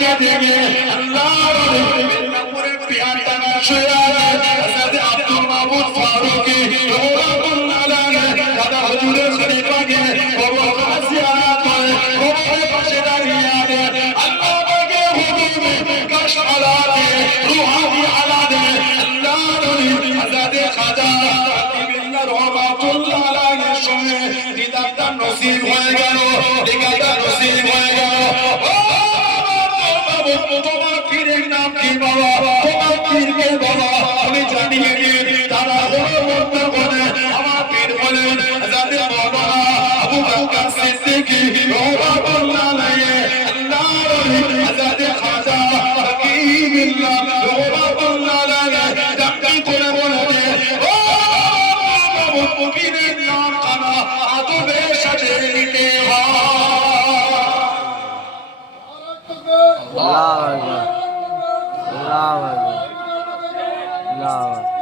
के देंगे अल्लाह पूरे प्यार का शुक्रिया हज़रत अब्दुल माबूद फारूक दादा हुजूर खलीफा के वो जियारत पर वो पासे दारिया दे अल्लाह के हुजूर का शलात रूहानी हालात अल्लाह हज़रत खाजा बिल्लाह रहमतुल्लाह अलैहि समय दीदार नसीब हो गया दीदार नसीब हो गया তোমার পীরের নাম কি বাবা তোমার পীরকে বাবা আমি জানিয়ে দিয়ে তারা বলতে বলে আমার পীর বলেন যাদের বাবা আবু বকর সিদ্দিক রাদিয়াল্লাহু আলাইহি আল্লাহর যাদের খাজা হাকিমুল্লাহ রাদিয়াল্লাহু আলাইহি ডাক্তার করে বলে ও বাবা পীরের নাম কানা আদবের সাথে নিতে হয় Allah Allah Allah Allah